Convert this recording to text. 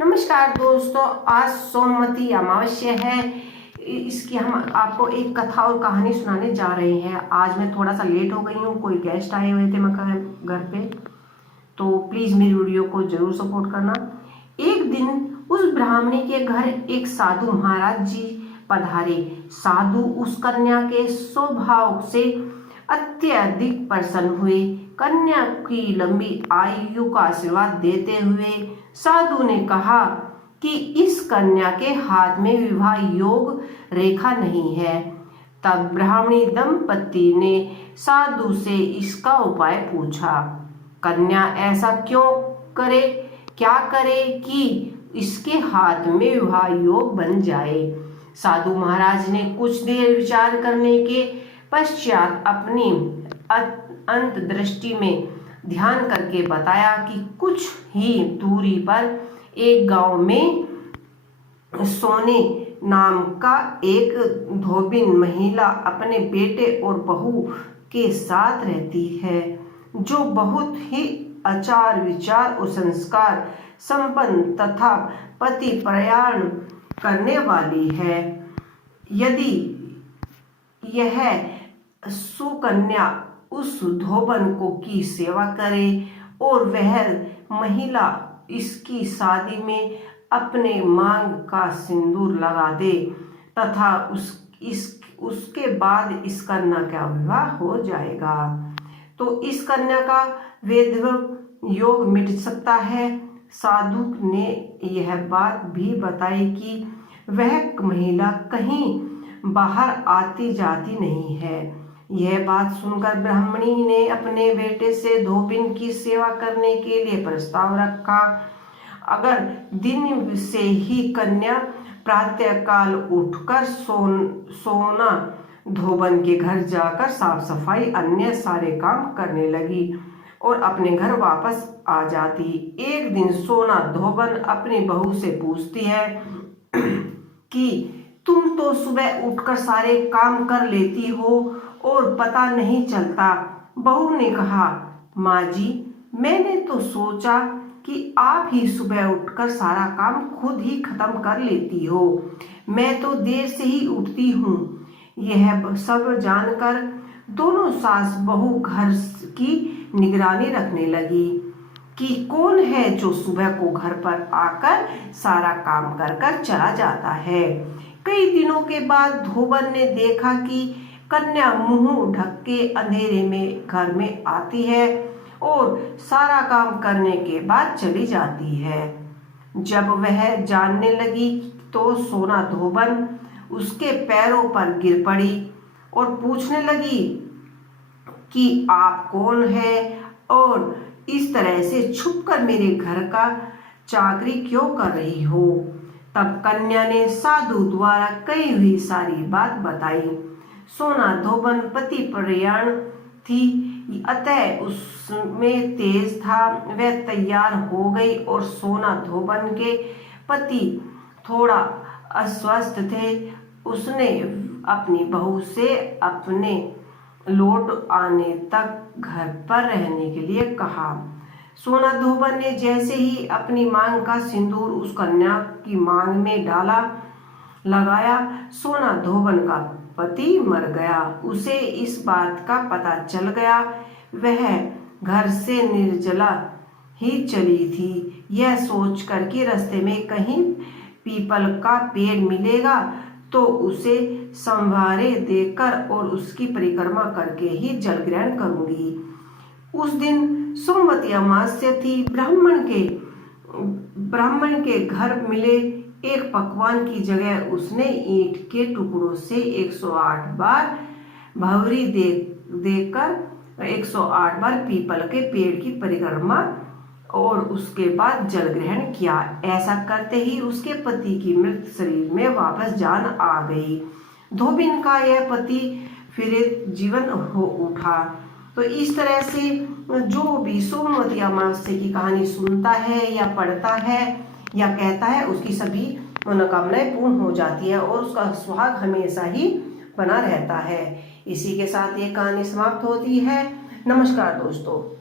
नमस्कार दोस्तों, आज सोमवती अमावस्या है। इसकी हम आपको एक कथा और कहानी सुनाने जा रहे हैं। आज मैं थोड़ा सा लेट हो गई हूँ, कोई गेस्ट आए हुए थे मैं घर पे, तो प्लीज़ मेरी वीडियो को जरूर सपोर्ट करना। एक दिन उस ब्राह्मणी के घर एक साधु महाराज जी पधारे। साधु उस कन्या के स्वभाव से अत्यधिक प्रसन्न हुए। कन्या की लंबी आयु का आशीर्वाद देते हुए साधु ने कहा कि इस कन्या के हाथ में विवाह योग रेखा नहीं है। तब ब्राह्मणी दंपति ने साधु से इसका उपाय पूछा। कन्या ऐसा क्यों करे, क्या करे कि इसके हाथ में विवाह योग बन जाए। साधु महाराज ने कुछ देर विचार करने के पश्चात अपनी अंतर्दृष्टि में ध्यान करके बताया कि कुछ ही दूरी पर एक गांव में सोने नाम का एक धोबिन महिला अपने बेटे और बहू के साथ रहती है, जो बहुत ही आचार विचार और संस्कार संपन्न तथा पति प्रयाण करने वाली है। यदि यह सुकन्या उस धोबन को की सेवा करे और वह महिला इसकी शादी में अपने मांग का सिंदूर लगा दे तथा उसके बाद इस कन्या का विवाह हो जाएगा, तो इस कन्या का वैधव्य योग मिट सकता है। साधु ने यह बात भी बताई कि वह महिला कहीं बाहर आती जाती नहीं है। यह बात सुनकर ब्राह्मणी ने अपने बेटे से धोबिन की सेवा करने के लिए प्रस्ताव रखा। अगर दिन से ही कन्या प्रातःकाल उठकर सोना धोबन के घर जाकर साफ सफाई अन्य सारे काम करने लगी और अपने घर वापस आ जाती। एक दिन सोना धोबन अपनी बहू से पूछती है कि तुम तो सुबह उठकर सारे काम कर लेती हो और पता नहीं चलता। बहू ने कहा, माँ जी, मैंने तो सोचा कि आप ही सुबह उठकर सारा काम खुद ही खत्म कर लेती हो। मैं तो देर से ही उठती हूँ। यह सब जानकर दोनों सास बहू घर की निगरानी रखने लगी कि कौन है जो सुबह को घर पर आकर सारा काम कर चला जाता है। कई दिनों के बाद धोबन ने देखा कि कन्या मुंह ढक के अंधेरे में घर में आती है और सारा काम करने के बाद चली जाती है। जब वह जानने लगी तो सोना धोबन उसके पैरों पर गिर पड़ी और पूछने लगी कि आप कौन है और इस तरह से छुपकर मेरे घर का चाकरी क्यों कर रही हो। तब कन्या ने साधु द्वारा कही हुई सारी बात बताई। सोना धोबन पति प्रयाण थी, अतः उसमें तेज था। वह तैयार हो गई और सोना धोबन के पति थोड़ा अस्वस्थ थे। उसने अपनी बहू से अपने लौट आने तक घर पर रहने के लिए कहा। सोना धोबन ने जैसे ही अपनी मांग का सिंदूर उस कन्या की मांग में लगाया, सोना धोबन का पति मर गया। उसे इस बात का पता चल गया। वह घर से निर्जला ही चली थी, यह सोचकर कि रास्ते में कहीं पीपल का पेड़ मिलेगा तो उसे संभारे देकर और उसकी परिक्रमा करके ही जल ग्रहण करूंगी। उस दिन सोमवती अमावस्या थी। ब्राह्मण के घर मिले एक पकवान की जगह उसने ईंट के टुकड़ों से 108 बार भंवरी देकर 108 बार पीपल के पेड़ की परिक्रमा और उसके बाद जल ग्रहण किया। ऐसा करते ही उसके पति की मृत शरीर में वापस जान आ गई। धोबिन का यह पति फिर जीवन हो उठा। तो इस तरह से जो भी सोमवती अमावस्या की कहानी सुनता है या पढ़ता है या कहता है, उसकी सभी मनोकामनाएं पूर्ण हो जाती है और उसका सुहाग हमेशा ही बना रहता है। इसी के साथ ये कहानी समाप्त होती है। नमस्कार दोस्तों।